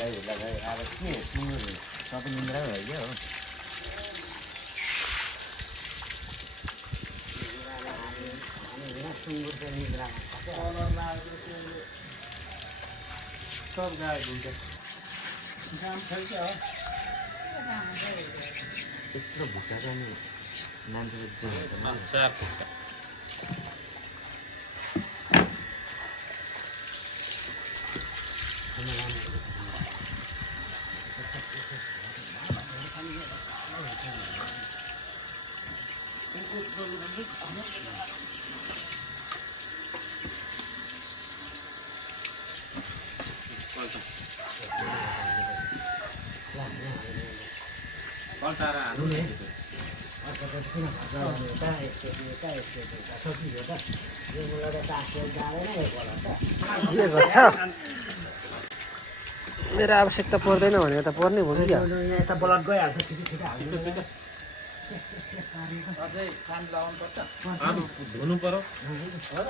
đây là đây là cái mưa cho cái nhìn ra rồi chứ सब गाय घुम्छ काम छैछ हो यत्रो भुटा जाने मान्छे मेरो आवश्यकता पर्दैन भने त पर्नै भयो क्या यता ब्लड गइहाल्छ छिटो छिटो हाल्नु अझै खान लाउनु पर्छ धुनु पर्यो हो र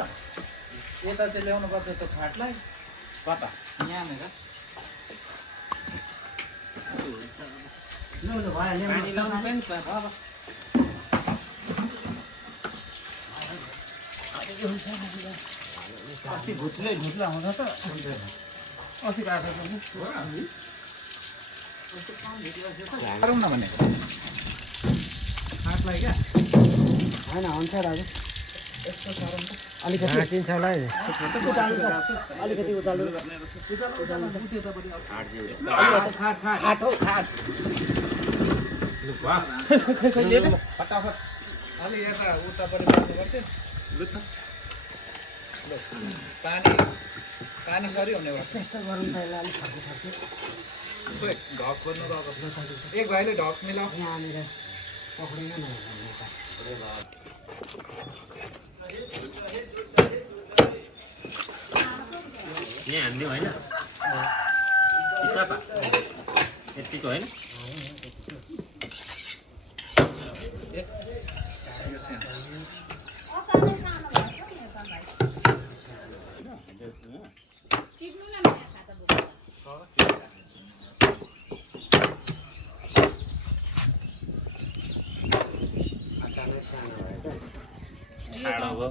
यता चाहिँ ल्याउनु पर्छ त्यो खाटलाई कता यहाँनिर पानी लाउनु पनि अब अस्ति घुट्लै आउँछ त अस्ति गरौँ न भने खाटलाई क्या होइन हुन्छ दाजु यस्तो गरौँ त अलिकति हाटिन्छ होला है अलिकति उचाल्नु फटाफट अलि यता उतापट्टि गर्नु पर्थ्यो पानी सरी हुने भयो यस्तो गरौँ त यसलाई अलिक फर्के ढक खोज्नु गएको एक भाइले ढक मिलाऊ यहाँनिर पक्रिँदैन यहाँ हान्ने होइन कता यतिको होइन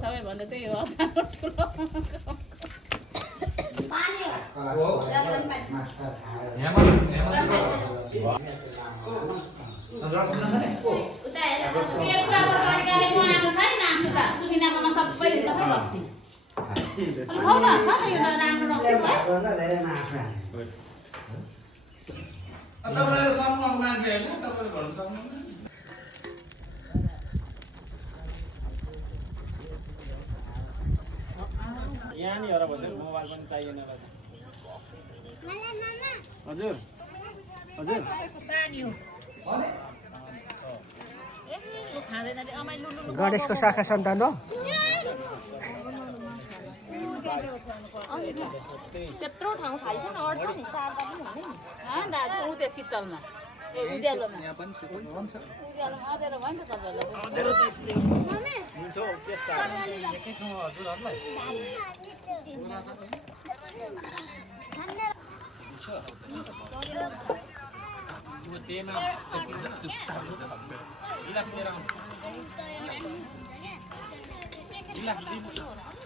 सबैभन्दा त्यही हो अचानक ठुलो यहाँ नि हेर भन्छ मोबाइल पनि चाहिएन हजुर हजुर गणेशको शाखा सन्तान हो त्यत्रो ठाउँ खाइ छ नि अड्छ नि सार्दा पनि हुने नि दाजु ऊ त्यो शीतलमा ए उज्यालोमा यहाँ पनि सुत्नु हुन्छ उज्यालोमा अँधेरो भयो नि त तपाईँलाई अँधेरो त यस्तै हुन्छ हौ त्यस एकै ठाउँ हजुरहरूलाई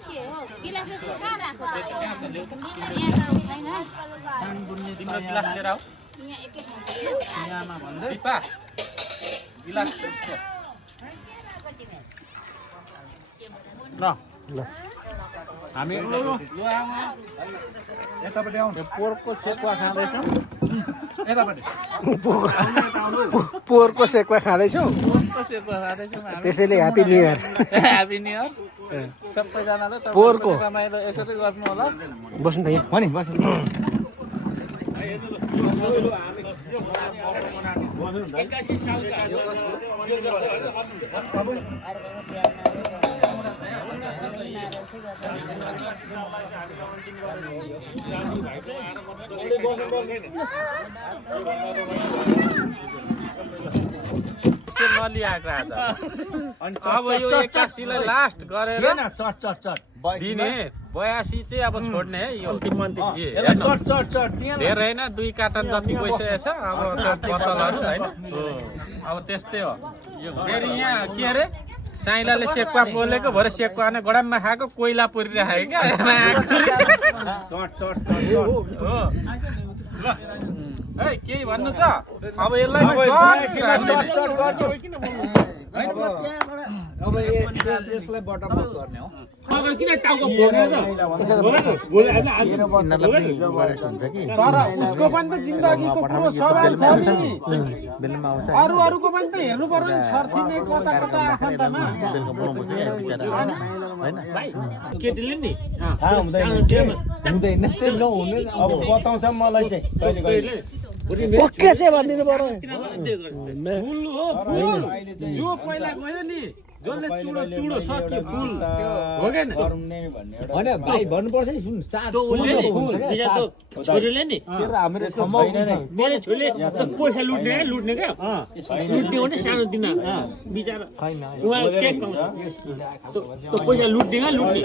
के हो गिलास यसको कहाँ राख्छ यहाँ त छैन तिम्रो गिलास लिएर आऊ यहाँ एकै ठाउँ यहाँमा भन्दै दिपा गिलास ल हामी यतापट्टि आउँ पोर्कको सेकुवा खाँदैछौँ यतापट्टि पोहोरको सेक्वा खाँदैछौ पोर्कको सेकुवा खाँदैछौँ त्यसैले happy new year happy new year सबैजनाले पोहोरको रमाइलो यसरी गर्नु होला बस्नु त यहाँ हो नि बस्नु नलिआएको आज अब यो 81लाई लास्ट गरेर चट चट चट दिने 82 चाहिँ अब छोड्ने है यो चट चट चट धेरै होइन 2 कार्टन जति गइसकेको छ अब बोतलहरू होइन अब त्यस्तै हो फेरि यहाँ के अरे साइलाले सेकुवा पोलेको भरे सेकुवा नै गडाममा खाएको कोइला परिरहेको क्या चट चट चट हो ल है केही भन्नु छ अब यसलाई अब यसलाई बटम गर्ने हो तर उसको पनि त जिन्दगीको कुरो सवाल छ नि अरूको पनि त हेर्नु पर्यो नि छरछिमेकी कता कता आफन्तमा केटीले नि हुँदैन त्यो नहुने अब बताउँछ मलाई चाहिँ कहिले कहिले ओके चाहिँ भनिदिनु पर्यो जो पहिला गयो नि जसले चुडो चुडो सक्यो फुल हो कि होइन भाइ भन्नुपर्छ नि सुन छोरीले नि मेरो छोरीले पैसा लुट्ने क्या लुट्ने हो नि सानो दिन बिचरा उहाँ के पैसा लुट्ने क्या लुट्ने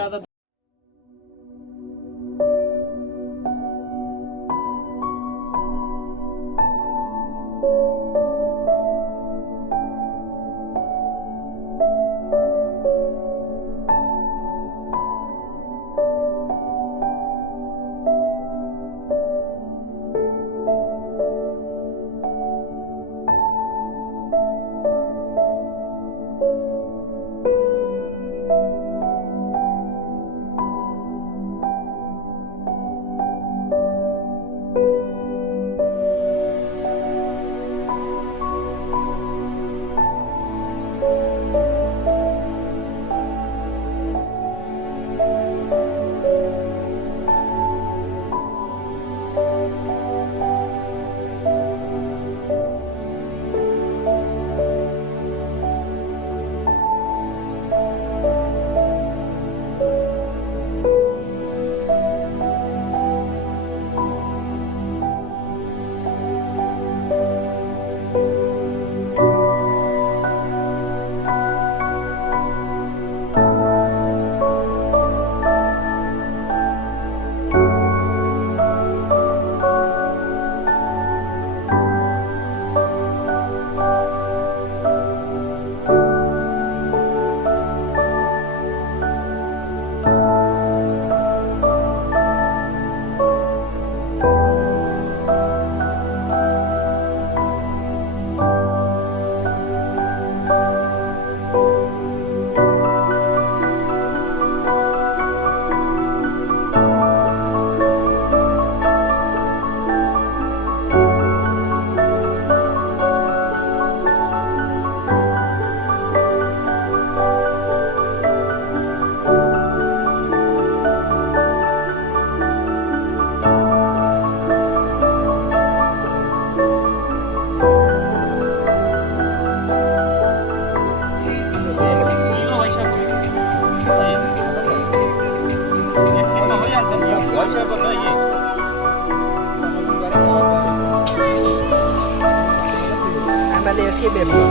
आमाले के बेर्नु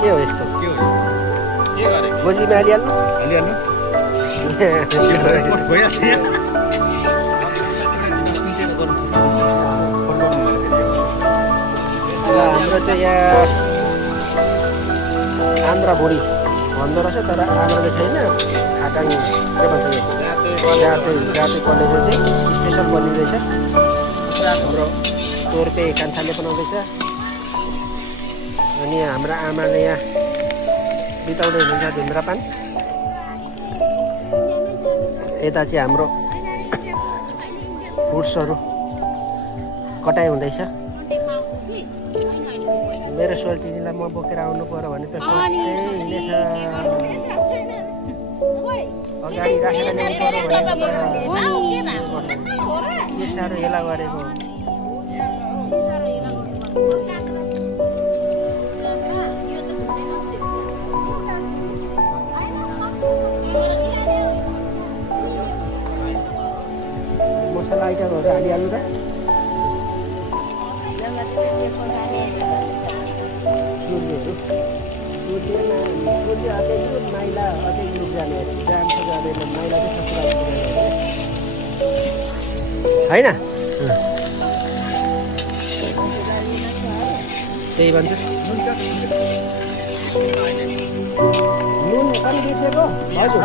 के हो यस्तो गोजीमा हालिहाल्नु हाम्रो चाहिँ यहाँ आन्द्रा भुँडी भन्दो रहेछ तर आन्द्रा चाहिँ छैन खाटाङ के भन्छ जाते कलेज चाहिँ स्पेसल बनिँदैछ हाम्रो तोर्पे कान्छाले बनाउँदैछ अनि हाम्रा आमाले यहाँ बिताउँदै हुनुहुन्छ धुन्द्रापान यता चाहिँ हाम्रो फ्रुट्सहरू कटाइ हुँदैछ मेरो सोल्टिनीलाई म बोकेर आउनु पर्यो भने त हिँडेछ अगाडि राखेर के साह्रो हेला गरेको मसाला आइटमहरू हालिहाल्नु त छोरीहरू छोरी अझै ग्रुप माइला अझै ग्रुप जाने जान्छ जाँदैन माइला चाहिँ ससुराली होइन त्यही भन्छ नुन पनि बिर्सेको हजुर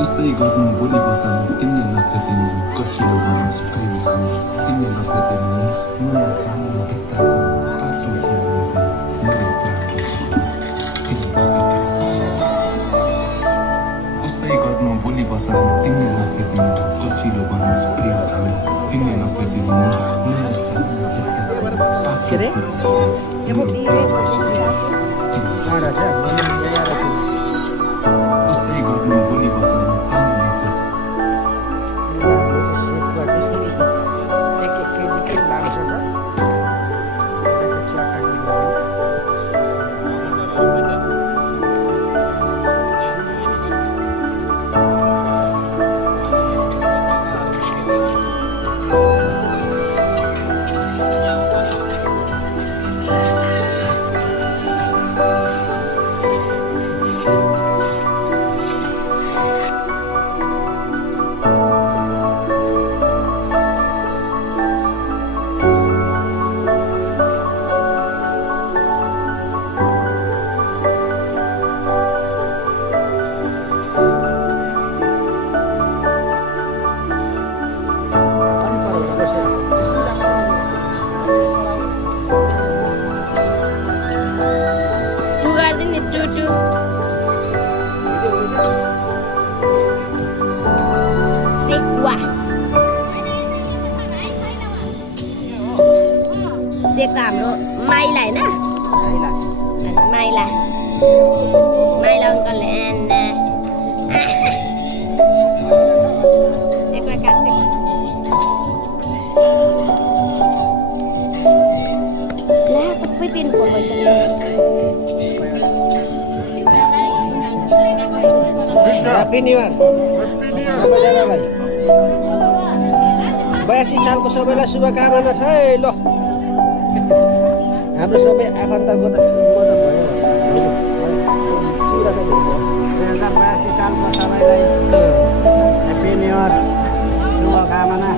उस्तै गर्नु बोली बचान तिमीले नफेर्दिनु कसिलो बनाउस प्रेम छन् तिमीले नफेर्दिनु नयाँ सानो एकताको पात्रो उस्तै गर्नु बोली बचान तिमीले नफेर्दिनु कसिलो बनाउस प्रेम छन् तिमीले नफेर्दिनु नयाँ सानो के अरे उस्तै गर्नु बोली बचान सेकको हाम्रो माइला होइन माइला माइला अङ्कल सेकमा काट्छ ला सबै पेन फोर भइसक्यो ह्याप्पी न्यु इयर सबैजनालाई 82 सालको सबैलाई शुभकामना छ है ल हाम्रो सबै आफन्तको त भयो 2082 सालमा सबैलाई ह्याप्पी न्यु इयर शुभकामना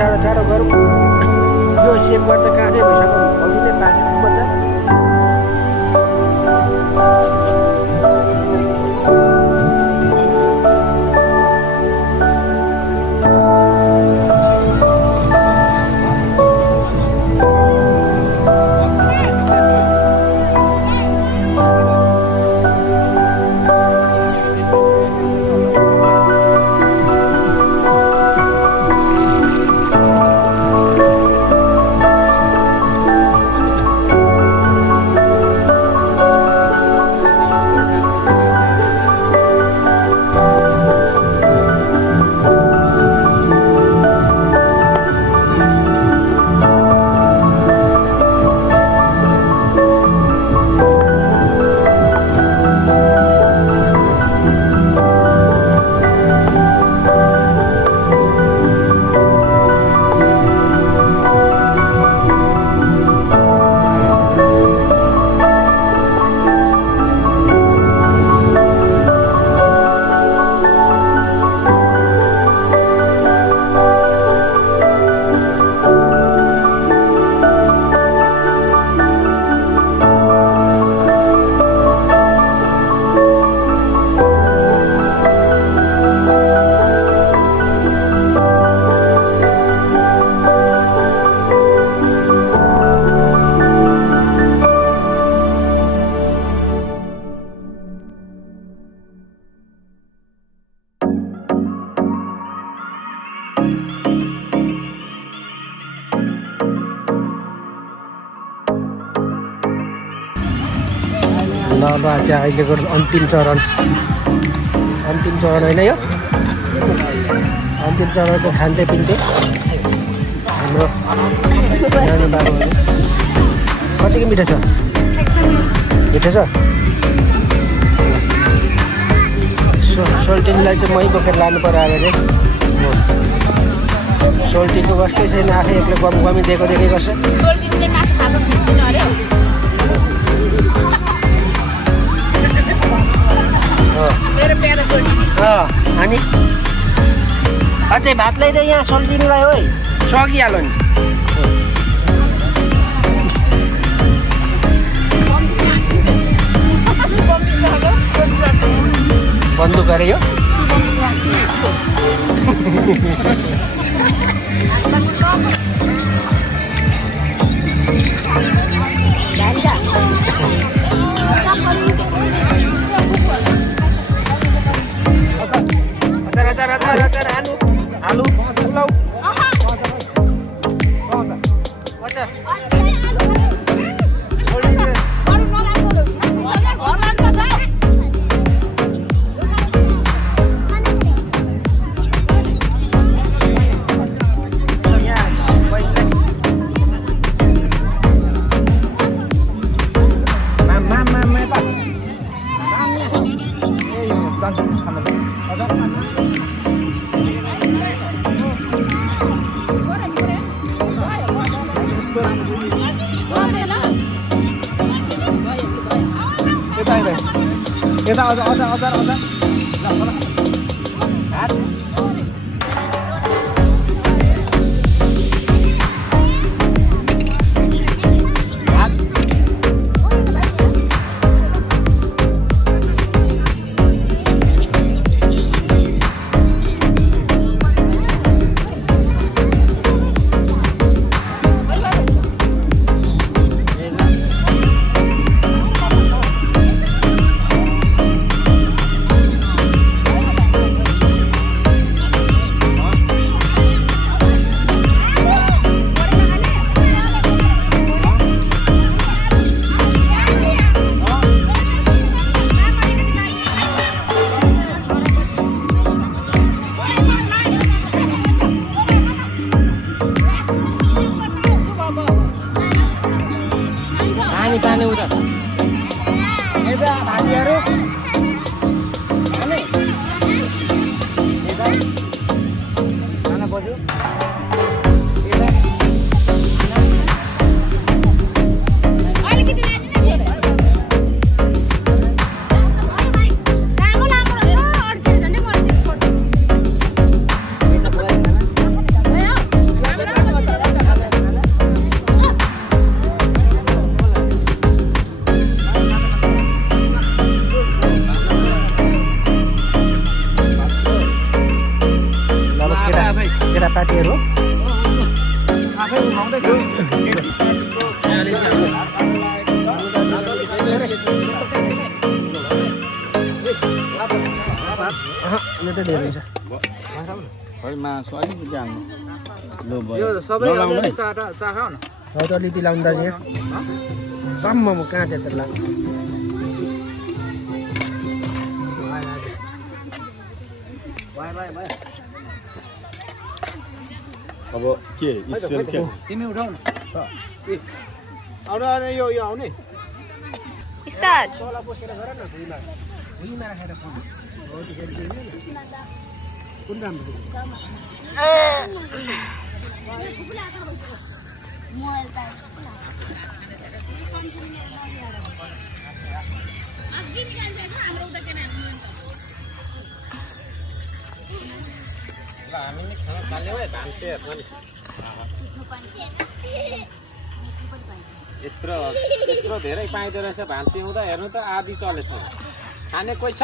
चाँडो चाँडो गरौँ यो सेपबाट त काँचै भइसक्यो अघि नै पाकेको बच्चा अब चाहिँ अहिलेको अन्तिम चरण होइन यो अन्तिम चरणको खान्थे पिन्थे हाम्रो नानी बाबुहरू कतिको मिठो छ मिठो छ सोल्टिनीलाई चाहिँ मै बोकेर लानु पर्यो अहिले चाहिँ सोल्टीको बस्दै छैन आफै एक्लै गमी दिएको देखेकै गर्छ अनि अझै भात ल्याइदिए यहाँ सोल्टिनीलाई हो सकिहाल्यो नि बन्दुक अरे यो आलु पुलाउ यता अचार पानी उता यता भाजीहरू खाना बस्यो केटापाटीहरू आफै उठाउँदैछु यो त धेरै छ मासु अलिकति जानु यो सबै अलिकति लाउँदा चाहिँ सम्म कहाँ चाहिँ लाग्छ अब के स्पेल के तिमी उठाउ न आउने यो आउने स्टार्ट कुन राम्रो यत्रो धेरै पाइँदो रहेछ भान्सी हुँदा हेर्नु त आधी चलेछ खाने कोही छ